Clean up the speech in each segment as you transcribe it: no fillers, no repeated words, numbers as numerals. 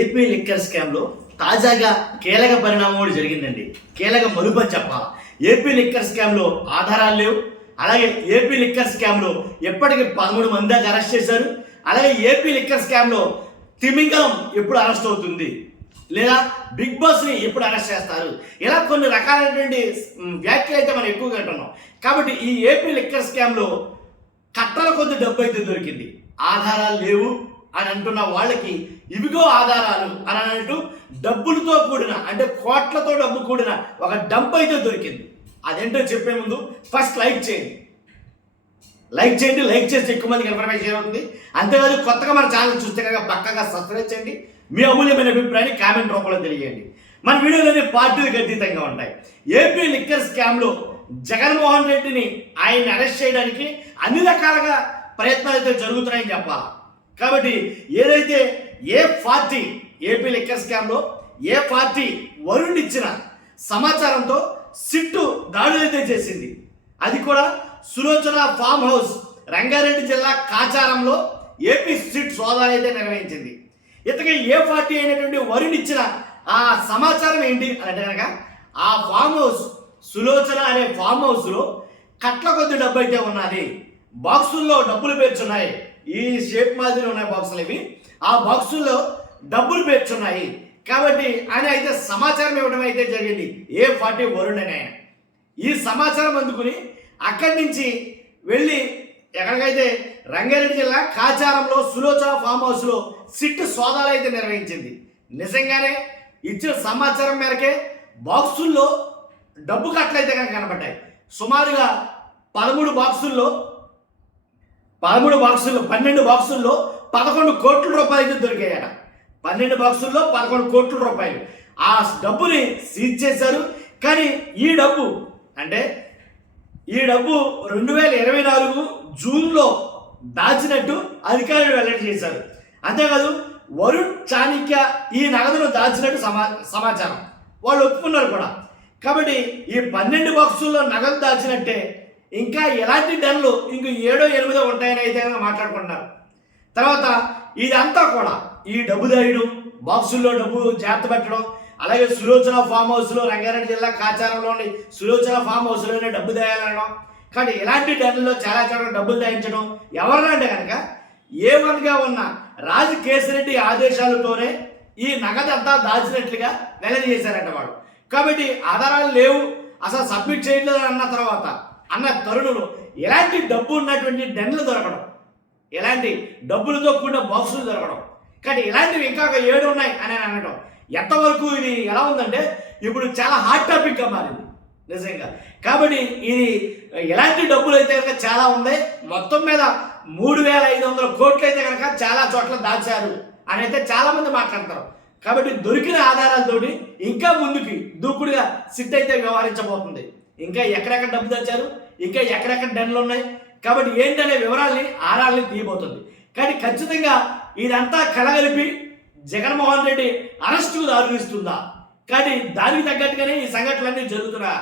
AP liquor స్కామ్లో తాజాగా కీలక పరిణామం కూడా జరిగిందండి. కీలక మలుపు అని చెప్పాలి. ఏపీ లిక్కర్ స్కామ్లో ఆధారాలు లేవు. అలాగే ఏపీ లిక్కర్ స్కామ్లో ఎప్పటికీ 13 మంది దాకా అరెస్ట్ చేశారు. అలాగే ఏపీ లిక్కర్ స్కామ్లో తిమింగలం ఎప్పుడు అరెస్ట్ అవుతుంది, లేదా బిగ్ బాస్ని ఎప్పుడు అరెస్ట్ చేస్తారు, ఇలా కొన్ని రకాలైనటువంటి వ్యాఖ్యలు అయితే మనం ఎక్కువగా అంటున్నాం. కాబట్టి ఈ ఏపీ లిక్కర్ స్కామ్లో కట్టల కొద్ది డబ్బు అయితే దొరికింది. ఆధారాలు లేవు అని అంటున్న వాళ్ళకి ఇవిగో ఆధారాలు అని అన్నట్టు డబ్బులతో కూడిన, అంటే కోట్లతో డబ్బు కూడిన ఒక డంప్ అయితే దొరికింది. అదేంటో చెప్పే ముందు ఫస్ట్ లైక్ చేయండి. లైక్ చేస్తే ఎక్కువ మందికి ఇన్ఫర్మేషన్ అవుతుంది. అంతేకాదు కొత్తగా మన ఛానల్ చూస్తే కనుక పక్కగా సబ్స్క్రైబ్ చేయండి. మీ అమూల్యమైన అభిప్రాయాన్ని కామెంట్ రూపంలో తెలియజేయండి. మన వీడియోలు పార్టీలకు అతీతంగా ఉంటాయి. ఏపీ లిక్కర్ స్కామ్లో జగన్మోహన్ రెడ్డిని ఆయన్ని అరెస్ట్ చేయడానికి అన్ని రకాలుగా ప్రయత్నాలు అయితే జరుగుతున్నాయని చెప్పాలి. కాబట్టి ఏదైతే ఏ పార్టీ ఏపీ లిక్కర్ స్కామ్లో ఏ పార్టీ వరుణ్ ఇచ్చిన సమాచారంతో సిట్టు దాడులైతే చేసింది. అది కూడా సులోచన ఫామ్ హౌస్ రంగారెడ్డి జిల్లా కాచారంలో ఏపీ సిట్ సోదాలు అయితే నిర్వహించింది. ఇంతకీ ఏ పార్టీ అయినటువంటి వరుణ్ ఇచ్చిన ఆ సమాచారం ఏంటి అని అంటే కనుక ఆ ఫామ్ హౌస్ సులోచన అనే ఫామ్ హౌస్లో కట్ల కొద్ది డబ్బు అయితే ఉన్నది. బాక్సుల్లో డబ్బులు పేర్చున్నాయి. ఈ షేప్ మాదిరి ఉన్నాయి బాక్సులు ఇవి. ఆ బాక్సుల్లో డబ్బులు పేర్చున్నాయి. కాబట్టి ఆయన అయితే సమాచారం ఇవ్వడం అయితే జరిగింది. ఏ పార్టీ వరుణ్ అని ఆయన ఈ సమాచారం అందుకుని అక్కడి నుంచి వెళ్ళి ఎక్కడికైతే రంగారెడ్డి జిల్లా కాచారంలో సులోచన ఫామ్ హౌస్లో సిట్ సోదాలు అయితే నిర్వహించింది. నిజంగానే ఇచ్చిన సమాచారం మేరకే బాక్సుల్లో డబ్బు కట్టలైతే కనుక కనబడ్డాయి. సుమారుగా 12 బాక్సుల్లో 11 కోట్ల రూపాయలు దొరికాయట. 12 బాక్సుల్లో 11 కోట్ల రూపాయలు. ఆ డబ్బుని సీజ్ చేశారు. కానీ ఈ డబ్బు 2024 జూన్లో దాచినట్టు అధికారులు వెల్లడి చేశారు. అంతేకాదు వరుణ్ చాణిక్య ఈ నగదును దాచినట్టు సమాచారం వాళ్ళు ఒప్పుకున్నారు కూడా. కాబట్టి ఈ 12 బాక్సుల్లో నగదు దాచినట్టే ఇంకా ఎలాంటి డన్లు ఇంక 7 8 ఉంటాయని అయితే మాట్లాడుకుంటున్నారు. తర్వాత ఇదంతా కూడా ఈ డబ్బు దాయడం, బాక్సుల్లో డబ్బు జాగ్రత్త పెట్టడం, అలాగే సులోచన ఫామ్ హౌస్లో రంగారెడ్డి జిల్లా కాచారంలోని సులోచన ఫామ్ హౌస్లోనే డబ్బు దాయాలనడం, కానీ ఇలాంటి డన్లలో చాలా చోట్ల డబ్బులు దాయించడం ఎవరినంటే కనుక A1గా ఉన్న రాజ్ కేసిరెడ్డి ఆదేశాలతోనే ఈ నగదంతా దాచినట్లుగా వెల్లడి చేశారంట వాడు. కాబట్టి ఆధారాలు లేవు, అసలు సబ్మిట్ చేయట్లేదు అన్న తరుణంలో ఎలాంటి డబ్బు ఉన్నటువంటి డెన్లు దొరకడం, ఎలాంటి డబ్బులతో కూడిన బాక్సులు దొరకడం, కానీ ఇలాంటివి ఇంకా 7 ఉన్నాయి అని అనడం ఎంతవరకు ఇది ఎలా ఉందంటే ఇప్పుడు చాలా హాట్ టాపిక్గా మారింది నిజంగా. కాబట్టి ఇది ఎలాంటి డబ్బులు అయితే కనుక చాలా ఉంది. మొత్తం మీద 3500 కోట్లు అయితే కనుక చాలా చోట్ల దాచారు అని అయితే చాలా మంది మాట్లాడతారు. కాబట్టి దొరికిన ఆధారాలతోటి ఇంకా ముందుకి దూకుడుగా సిట్ అయితే వ్యవహరించబోతుంది. ఇంకా ఎక్కడెక్కడ డబ్బు దాచారు, ఇంకా ఎక్కడెక్కడ డన్లు ఉన్నాయి, కాబట్టి ఏంటనే వివరాల్ని ఆరాల్ని తీయబోతుంది. కానీ ఖచ్చితంగా ఇదంతా కలగలిపి జగన్మోహన్ రెడ్డి అరెస్టుకు దారితీస్తుందా, కానీ దానికి తగ్గట్టుగానే ఈ సంఘటనలన్నీ జరుగుతున్నా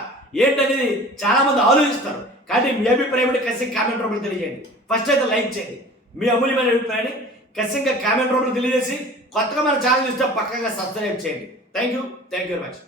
ఏంటనేది చాలా మంది ఆలోచిస్తారు. కానీ మీ అభిప్రాయం ఖచ్చితంగా కామెంట్ రూపంలో తెలియజేయండి. ఫస్ట్ అయితే లైక్ చేయండి. మీ అమూల్యమైన అభిప్రాయాన్ని ఖచ్చితంగా కామెంట్ రూపంలో తెలియజేసి కొత్తగా మన ఛానల్ చూస్తే పక్కగా సబ్స్క్రైబ్ చేయండి. Thank you very much.